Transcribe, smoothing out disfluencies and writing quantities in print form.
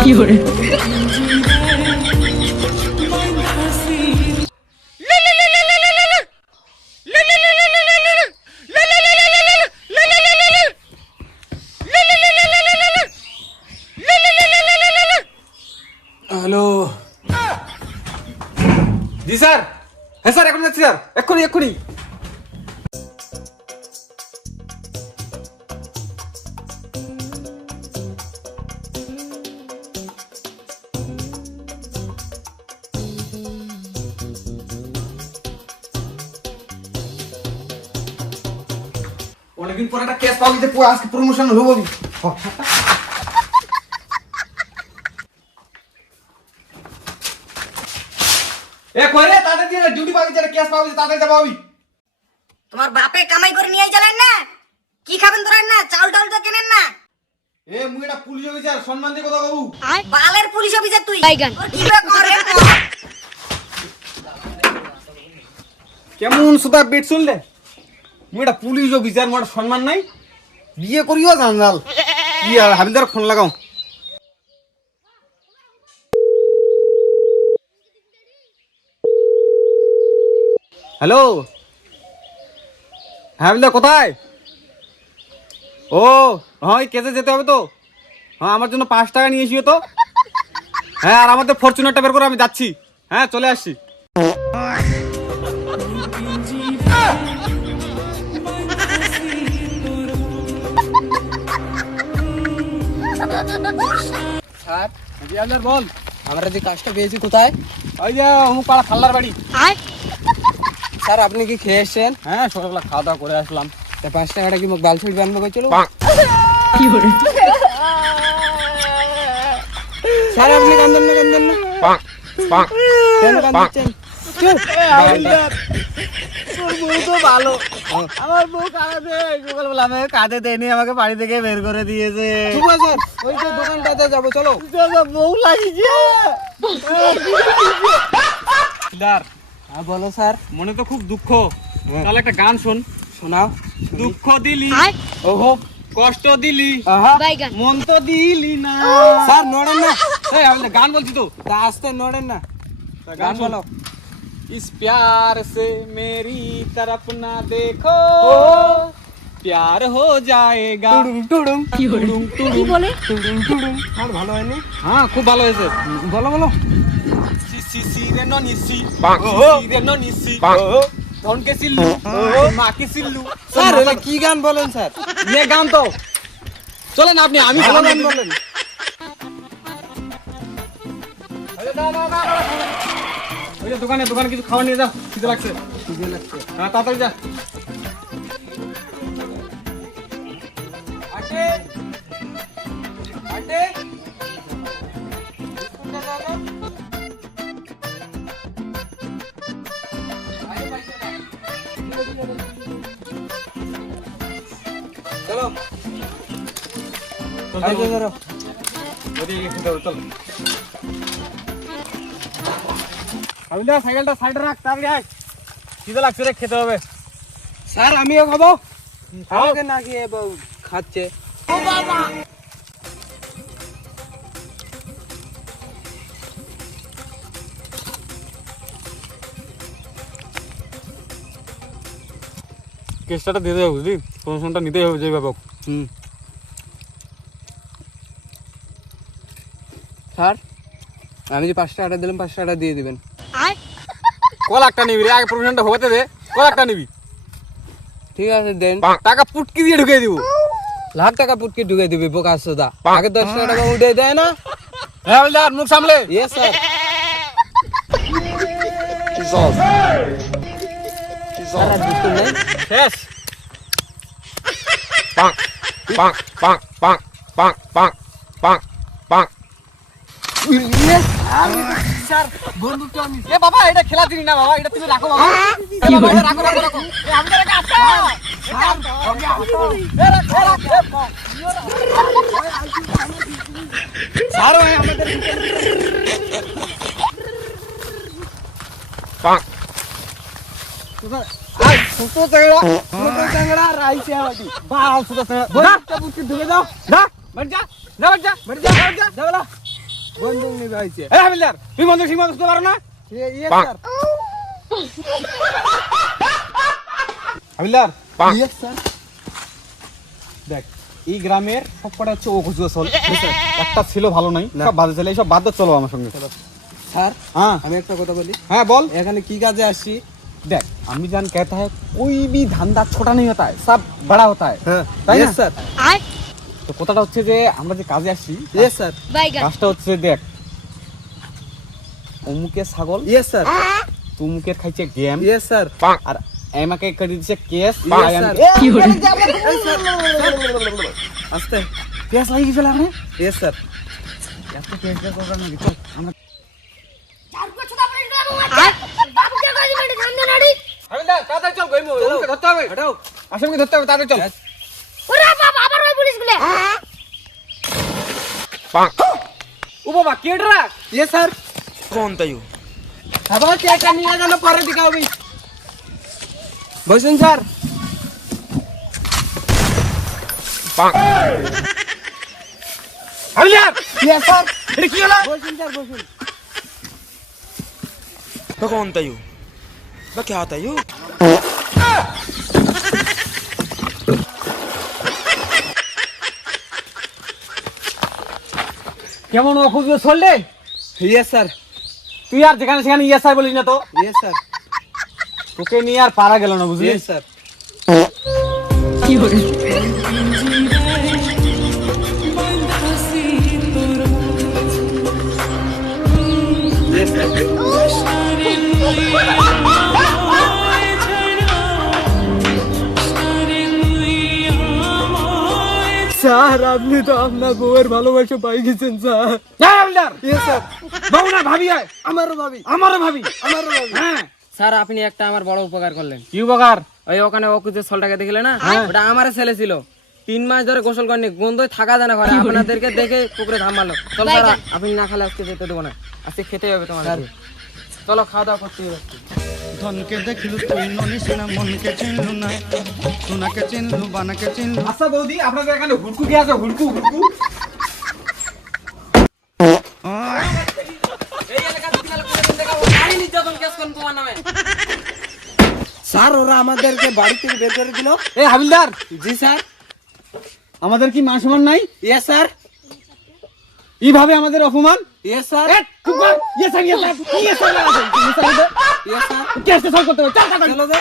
Hello জি sir. হ্যাঁ sir এখন যাচ্ছি স্যার, এক্ষুনি এক্ষুনি। অনেকদিন পর একটা কেস পাওয়া গেছে, আজকে প্রমোশন হবো। এ কইরে তাদের দিয়ে ডিউটি পাওয়া গেছে, কেস পাওয়া গেছে, তাদের যাবো আমি। তোমার বাপে কামাই করে নিয়ে যাবেন না, কি খাবেন তোরা? না চাউল টাউল তো কেনেন না। এ মুই এটা পুলিশ অফিসার, সম্মান দিয়ে কথা বাবু। বালের পুলিশ অফিসার তুই। তোর কি করে? কেমন সুদা বেট শুনলে? মুই এটা পুলিশ অফিসার, মোর সম্মান নাই। বিয়ে করিও জানাল কি আর হাবিলদার ফোন লাগাও। হ্যালো হ্যাঁ হাবিলদার কোথায়? ও হ্যাঁ কেসে যেতে হবে তো। হ্যাঁ আমার জন্য 5 টাকা নিয়ে এসিও তো। হ্যাঁ আর আমাদের ফরচুনারটা বের করে আমি যাচ্ছি। হ্যাঁ চলে আসছি। স্যার জি হাবিলদার বল। আমরা যে কাজটা পেয়েছি কোথায়? ওই যে অমুক পাড়া খাল্লার বাড়ি। স্যার আপনি কি খেয়ে এসছেন? হ্যাঁ সকালবেলা খাওয়া দাওয়া করে আসলাম। তা 5 টাকাটা কি মোক ডাল ছড়ি আনবে কইছিল? স্যার আপনি কান্দেন না কেন কান্দিচ্ছেন? ভালো আমার বউ কাঁদে, সকালবেলা আমি কাঁদে দেয়নি, আমাকে বাড়ি থেকে বের করে দিয়েছে। ঠিক আছে স্যার, ওই যে দোকানটাতে যাবো, চলো। বউ লাগিয়েছে। হ্যাঁ বলো স্যার। মনে তো খুব দুঃখ, তাহলে একটা গান শোন। শোনাও। দুঃখ দিলি, ওহো কষ্ট দিলি, মন তো দিলি না। স্যার নড়েন না, এই আমি গান বলছি তো। তা আসতে নড়েন না, গান গান বলো। বলো। इस प्यार से मेरी तरफ ना देखो, प्यार हो जाएगा। টুডুং টুডুং টুডুং। টুডুং। আর ভালো হয়নি? হ্যাঁ খুব ভালো হয়েছে। বলো বলো। সি সি সি রে নো নি সি, সি রে নো নি সি, ধন কে সিল্লু, মা কে সিল্লু। স্যার এটা কি গান বলেন স্যার? ये গান তো চলেন আপনি, আমি ভালো গান গান বলেন। ওই যে দোকানে দোকানে কিছু খাওয়া নিয়ে যাও, খিদে লাগছে। হ্যাঁ তাড়াতাড়ি যা। আটে আটে চলো আগে ধরো। ওদিকে খেতে হবে, চল। আমি দা সাইকেলটা সাইডে রাখ, তাড়াতাড়ি আয়, খিদে লাগছে রে, খেতে হবে। স্যার আমিও খাবো। আমাকে না খেয়ে বউ খাচ্ছে। কেসটা দিতে হবে, বুঝলি, প্রমোশনটা নিতেই হবে যেভাবে। স্যার আমি যে 5 টাকাটা দিলাম 5 টাকাটা দিয়ে দিবেন। ক লাখটা নিবি রে? আগে প্রমোশনটা হতে দে। ক লাখটা নিবি? ঠিক আছে দেন। টাকা পুটকি দিয়ে ঢুকিয়ে দিব। লাখ টাকা পুটকে ঢুকে দিবি বোকা সোদা। আগে 10 টাকা উঠে দেয় না? হ্যাঁ হাবিলদার মুখ সামলে। Yes sir. স্যার আর বুঝতে নেই। শেষ। পাক পাক পাক পাক পাক পাক পাক পাক। স্যার বন্দুকটা আমি। এ বাবা এটা খেলা দিনি না বাবা, এটা তুমি রাখো বাবা। এ বাবা এটা রাখো রাখো রাখো। এ আমি তোরে কাছে। স্যার ওই আমাদের পাক। আই ছোট চাংড়া রাইছে আমাদি। বাল ছোট বন্দুকটা পুটকে ঢুকে দাও। না বাড়ি যা, না বাড়ি যা, বাড়ি যা, বাড়ি যা। দাও বন্দুক নিবে আইছে এই হাবিলদার তুই বন্ধু ঠিক মতো পারো না ইয়েস স্যার হাবিলদার ইয়েস স্যার দেখ এই গ্রামের সবকটা হচ্ছে ও খুঁজু আসল একটা ছিল ভালো নাই সব বাজে ছেলে এইসব বাদ দাও, চলো আমার সঙ্গে। স্যার হ্যাঁ আমি একটা কথা বলি, হ্যাঁ বল। এখানে কি কাজে আসছি? देख हम जान कहता है कोई भी धंधा छोटा नहीं होता है, सब बड़ा होता है। তাই না স্যার? তো কথাটা হচ্ছে যে আমরা যে কাজে আসছি ইয়েস স্যার। কাজটা হচ্ছে দেখ অমুকে ছাগল, ইয়েস স্যার। তুমুকে খাইছে গেম, ইয়েস স্যার। আর আমাকে করে দিছে কেস। Yes, sir. কি হলো আস্তে কেস লাগি গেছিল আপনি? Yes sir. এত কেস কেস করবেন না, চল আমরা হাবিলদার তাড়াতাড়ি চল গইমু, ওকে ধরতে হবে, হটাও। আসামিকে ধরতে হবে, তাড়াতাড়ি চল। ওরে বাবা আবার ওই পুলিশগুলো ও বাবা কেডরা ইয়েস স্যার। कौन था यू আবার চেকটা নিয়ে গেল, পরে দিকাবি। বসুন স্যার। হাবিলদার ইয়েস স্যার। এটা কি হলো? বসুন স্যার, বসুন। तो कौन था यू क्या था यू কেমন ও খুঁজবে চললে? Yes sir. তুই আর যেখানে সেখানে ইয়েস স্যার বলিস না তো, ইয়েস স্যার। তোকে নিয়ে আর পারা গেল না, বুঝলি? Yes sir. স্যার আপনি তো আপনার বউয়ের ভালোবাসা পাই গেছেন স্যার। যা হাবিলদার, ইয়েস স্যার। বউ না ভাবি হয়, আমারও ভাবি, আমারও ভাবি। আমারও ভাবি। হ্যাঁ স্যার আপনি একটা আমার বড় উপকার করলেন। কি উপকার? ওই ওখানে অকুজের ছলটাকে দেখলে না, হ্যাঁ। ওটা আমার ছেলে ছিল, 3 মাস ধরে গোসল করেনি, গন্ধই থাকা যায় না ঘরে। আপনাদেরকে দেখে পুকুরে ধাম মারলো। চল স্যার, আপনি না খেলে আজকে যেতে দেবো না, আজকে খেতে হবে তোমার। চলো খাওয়া দাওয়া করতে হবে। ধনকে দেখিলু তুই ননিস না মনকে চিনলু না সোনাকে চিনলু বানাকে চিনলু আচ্ছা বৌদি, আপনাদের এখানে হুড়কু কি আছে? হুড়কু হুড়কু এই এলাকাতে গেলে কোনোদিন দেখাবো নারী নির্যাতন কেস করুন তোমার নামে। স্যার ওরা আমাদেরকে বাড়ি থেকে বের করে দিল। এই হাবিলদার, জি স্যার। আমাদের কি মান সম্মান নাই? Yes sir. এইভাবে আমাদের অপমান? Yes sir. এ, চুপ কর। Yes sir, yes sir, yes sir, yes sir, yes sir. কেসটা সলভ করতে হবে, চল তাড়াতাড়ি। চলো যে